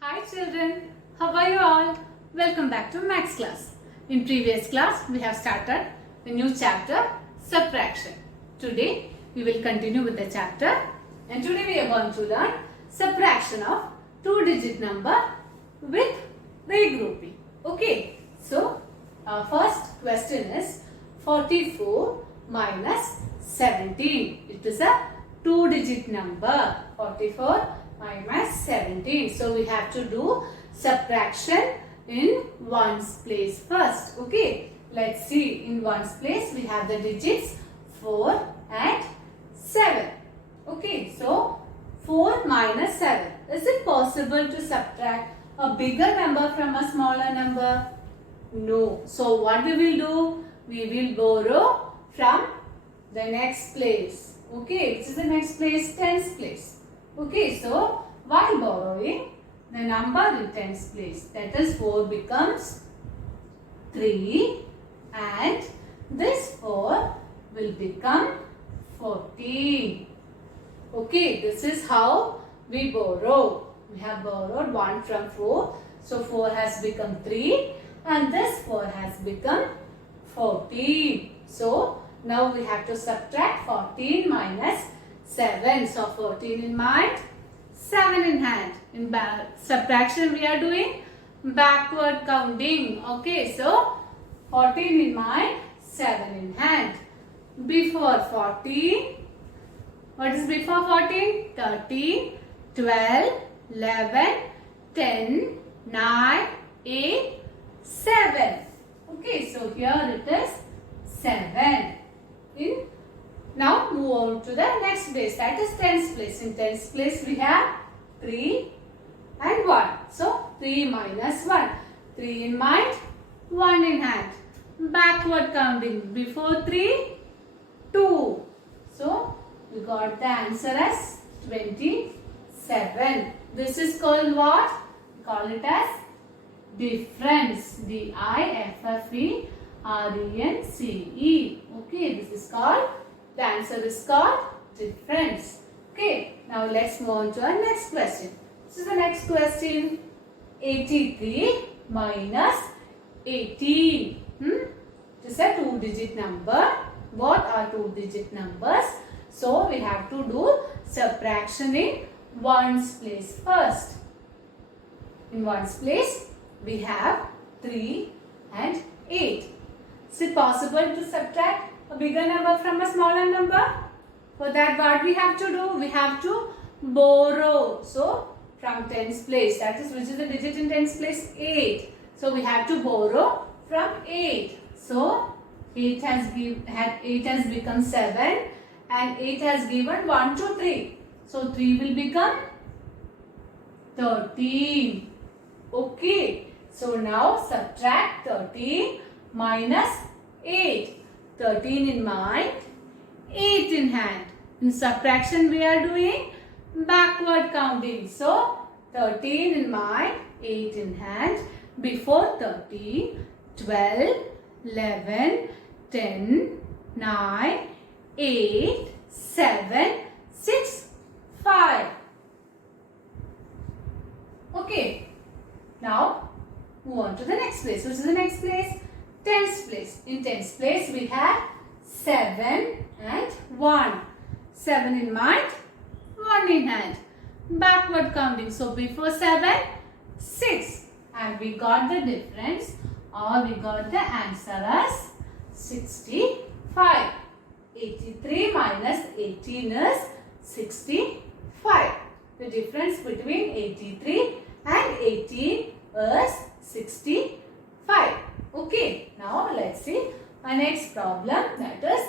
Hi children, how are you all? Welcome back to Maths class. In previous class, we have started a new chapter, subtraction. Today, we will continue with the chapter and today we are going to learn subtraction of two-digit number with regrouping. Okay, so our first question is 44 minus 17. It is a two-digit number. 44 minus 17. So we have to do subtraction in ones place first. Okay, let's see. In ones place we have the digits 4 and 7. Okay, so 4 minus 7. Is it possible to subtract a bigger number from a smaller number? No. So what we will do? We will borrow from the next place. Okay, which is the next place? Tens place. Okay, so while borrowing the number in tens place, that is 4 becomes 3 and this 4 will become 14. Okay, this is how we borrow. We have borrowed 1 from 4. So 4 has become 3 and this 4 has become 14. So now we have to subtract 14 minus 7. So 14 in mind, 7 in hand. In subtraction we are doing backward counting. Okay, so 14 in mind, 7 in hand. Before 14, what is before 14? 13, 12, 11, 10, 9, 8, 7. Okay, so here it is 7. Now move on to the next place, that is tens place. In tens place we have 3 and 1. So 3 minus 1. 3 in mind, 1 in hand. Backward counting. Before 3, 2. So we got the answer as 27. This is called what? We call it as difference. D-I-F-F-E-R-E-N-C-E. Okay, this is called, the answer is called difference. Okay, now let's move on to our next question. This is the next question. 83 minus 18. It is a two-digit number. What are two-digit numbers? So we have to do subtraction in ones place first. In ones place we have 3 and 8. Is it possible to subtract a bigger number from a smaller number? For that, what we have to do? We have to borrow. So from tens place, that is, which is the digit in tens place? 8. So we have to borrow from 8. So 8 has become 7 and 8 has given 1 to 3. So 3 will become 13. Okay. So now subtract 13 minus 8. 13 in mind, 8 in hand. In subtraction we are doing backward counting. So 13 in mind, 8 in hand. Before 13, 12, 11, 10, 9, 8, 7, 6, 5. Okay. Now move on to the next place. Which is the next place? Tens place. In tens place we have 7 and 1. 7 in mind, 1 in hand. Backward counting. So before 7, 6. And we got the difference, or we got the answer as 65. 83 minus 18 is 65. The difference between 83 and 18 is 65. Okay, now let's see our next problem, that is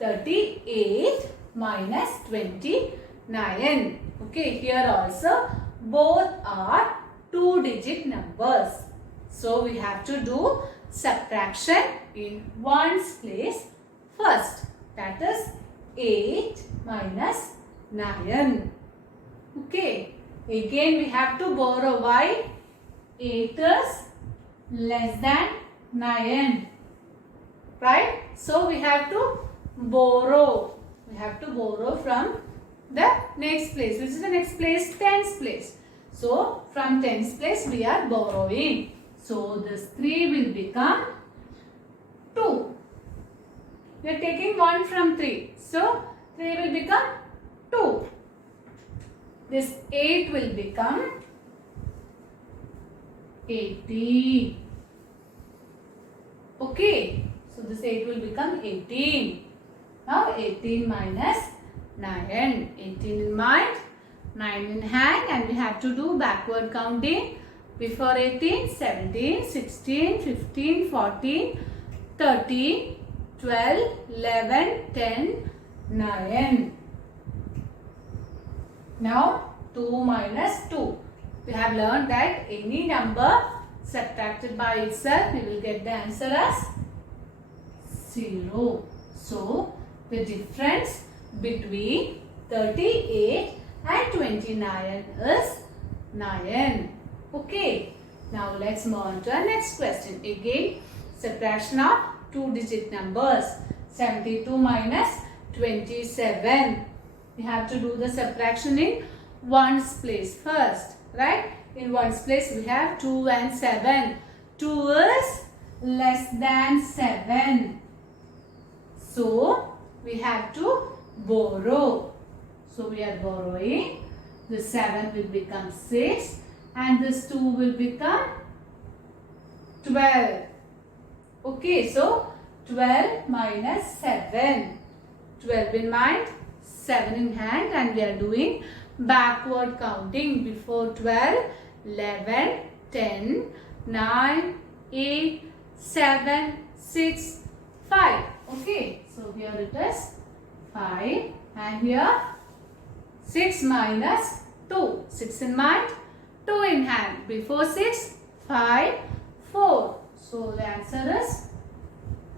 38 minus 29. Okay, here also both are two-digit numbers. So we have to do subtraction in ones place first. That is 8 minus 9. Okay, again we have to borrow. Why? 8 is less than 9. Right? So we have to borrow. We have to borrow from the next place. Which is the next place? Tens place. So from tens place we are borrowing. So this 3 will become 2. We are taking 1 from 3. So 3 will become 2. This 8 will become 18. Okay. So this 8 will become 18. Now 18 minus 9. 18 in mind, 9 in hand, and we have to do backward counting. Before 18, 17, 16, 15, 14, 13, 12, 11, 10, 9. Now 2 minus 2. We have learned that any number subtracted by itself, we will get the answer as 0. So the difference between 38 and 29 is 9. Okay. Now let's move on to our next question. Again, subtraction of 2-digit numbers. 72 minus 27. We have to do the subtraction in ones place first. Right? In ones place we have 2 and 7. 2 is less than 7. So we have to borrow. So we are borrowing. The 7 will become 6 and this 2 will become 12. Okay, so 12 minus 7. 12 in mind, 7 in hand, and we are doing backward counting. Before 12, 11, 10, 9, 8, 7, 6, 5. Okay, so here it is 5 and here 6 minus 2. 6 in mind, 2 in hand. Before 6, 5, 4. So the answer is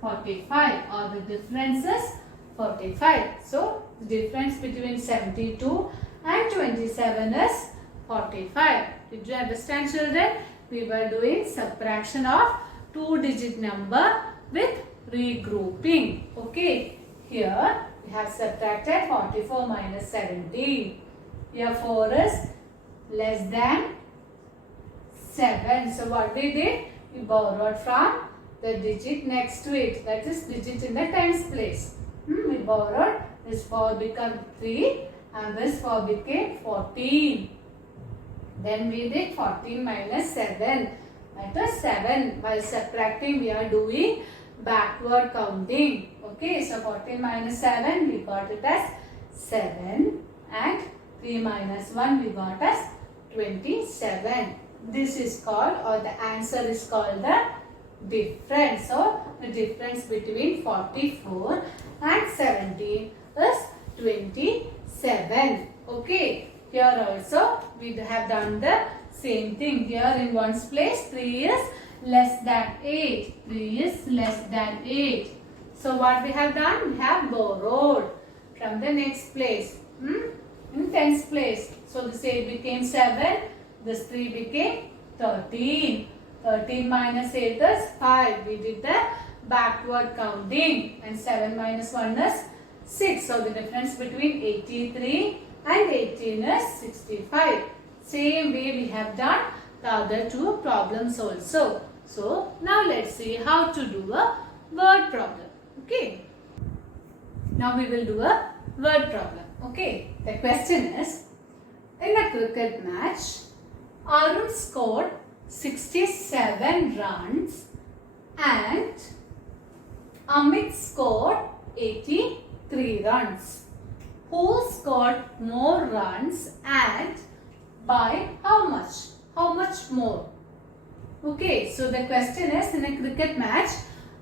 45, or the difference is 45. So the difference between 72 and 27 is 45. Did you understand, children? We were doing subtraction of 2-digit number with regrouping. Okay. Here we have subtracted 44 minus 17. Here 4 is less than 7. So what we did? We borrowed from the digit next to it. That is digit in the tens place. We borrowed. This 4 became 3 and this 4 became 14. Then we did 14 minus 7. That is 7. While subtracting we are doing backward counting. Okay, so 14 minus 7 we got it as 7 and 3 minus 1 we got as 27. This is called, or the answer is called the difference. So the difference between 44 and 17 is 27. Okay, here also we have done the same thing. Here in ones place 3 is less than 8. 3 is less than 8. So what we have done? We have borrowed from the next place. In tens place. So this 8 became 7. This 3 became 13. 13 minus 8 is 5. We did the backward counting. And 7 minus 1 is 6. So the difference between 83 and 18 is 65. Same way we have done the other two problems also. So now let's see how to do a word problem. Okay. Now we will do a word problem. Okay. The question is, in a cricket match, Arun scored 67 runs and Amit scored 83 runs. Who scored more runs and by how much? How much more? Okay, so the question is, in a cricket match,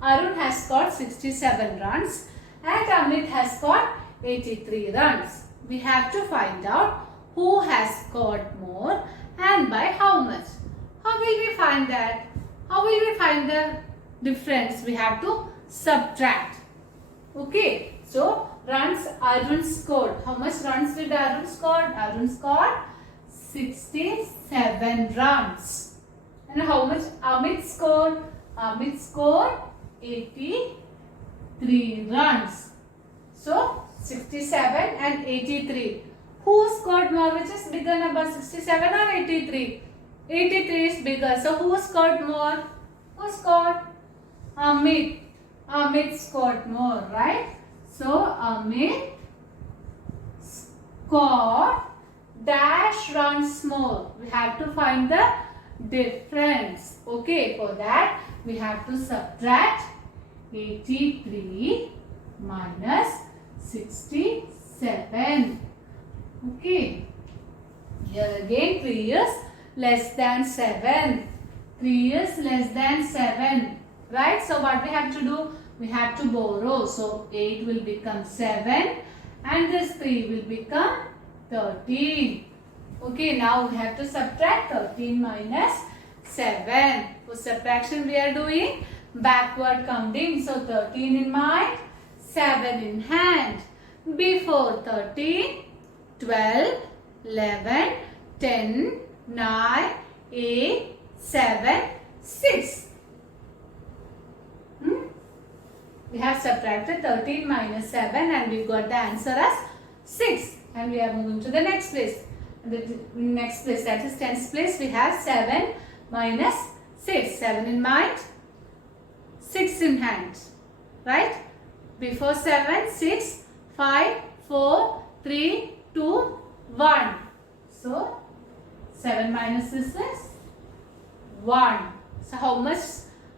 Arun has scored 67 runs and Amit has scored 83 runs. We have to find out who has scored more and by how much. How will we find that? How will we find the difference? We have to subtract. Okay, so runs Arun scored. How much runs did Arun score? Arun scored 67 runs. And how much Amit scored? Amit scored 83 runs. So 67 and 83. Who scored more? Which is bigger number, 67 or 83? 83 is bigger. So who scored more? Who scored? Amit. Amit scored more, right? So Amit scored dash runs more. We have to find the difference. Okay, for that we have to subtract 83 minus 67. Okay. Here again 3 is less than 7. 3 is less than 7. Right? So what we have to do? We have to borrow. So 8 will become 7 and this 3 will become 13. Okay, now we have to subtract 13 minus 7. For subtraction we are doing backward counting. So 13 in mind, 7 in hand. Before 13, 12, 11, 10, 9, 8, 7, 6. We have subtracted 13 minus 7 and we got the answer as 6. And we are moving to the next place. The next place, that is 10th place, we have 7 minus 6. 7 in mind, 6 in hand. Right? Before 7, 6, 5, 4, 3, 2, 1. So, 7 minus 6 is 1. So, how much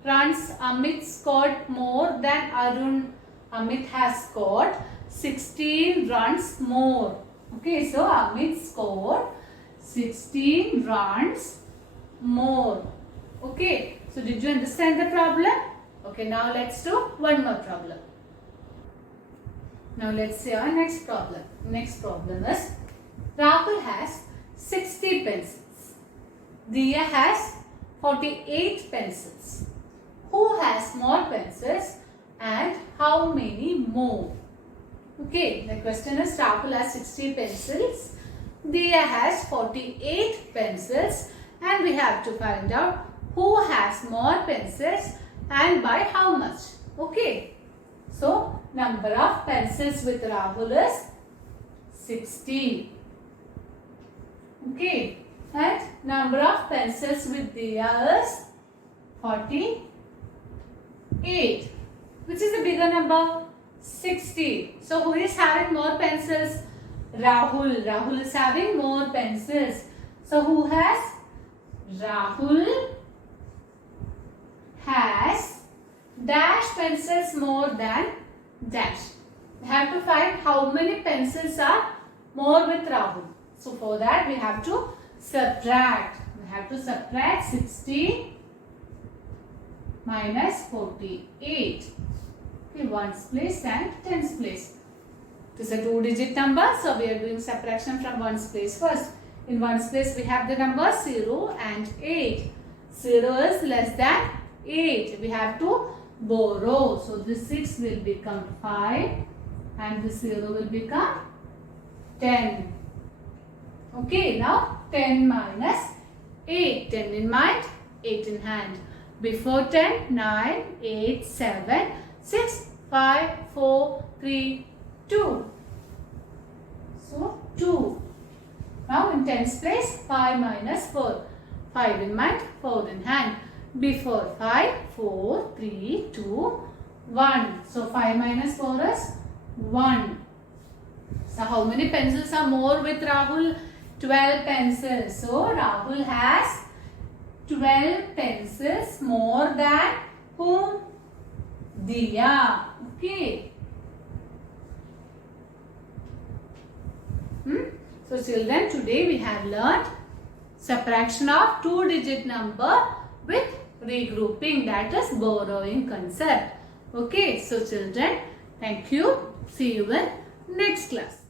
runs Amit scored more than Arun? Amit has scored 16 runs more. Okay, so Amit scored 16 runs more. Okay, so did you understand the problem? Okay, now let's do one more problem. Now let's see our next problem. Next problem is Rahul has 60 pencils. Diya has 48 pencils. Who has more pencils and how many more? Okay, the question is Rahul has 60 pencils. Diya has 48 pencils and we have to find out who has more pencils and by how much. Okay, so number of pencils with Rahul is 60. Okay, and number of pencils with Diya is 48. Which is the bigger number? 60. So who is having more pencils? Rahul. Rahul is having more pencils. So who has? Rahul has dash pencils more than dash. We have to find how many pencils are more with Rahul. So for that we have to subtract. We have to subtract 60 minus 48. Okay, ones place and tens place. It is a 2-digit number, so we are doing subtraction from ones place first. In ones place we have the numbers 0 and 8. 0 is less than 8. We have to borrow. So this 6 will become 5 and this 0 will become 10. Okay, now 10 minus 8. 10 in mind, 8 in hand. Before 10, 9, 8, 7, 6, 5, 4, 3, 2. So 2. Now in tens place, 5 minus 4. 5 in mind, 4 in hand. Before 5, 4, 3, 2, 1. So 5 minus 4 is 1. So how many pencils are more with Rahul? 12 pencils. So Rahul has 12 pencils more than whom? Diya. Okay. So children, today we have learnt subtraction of 2-digit number with regrouping, that is borrowing concept. Okay. So children, thank you. See you in next class.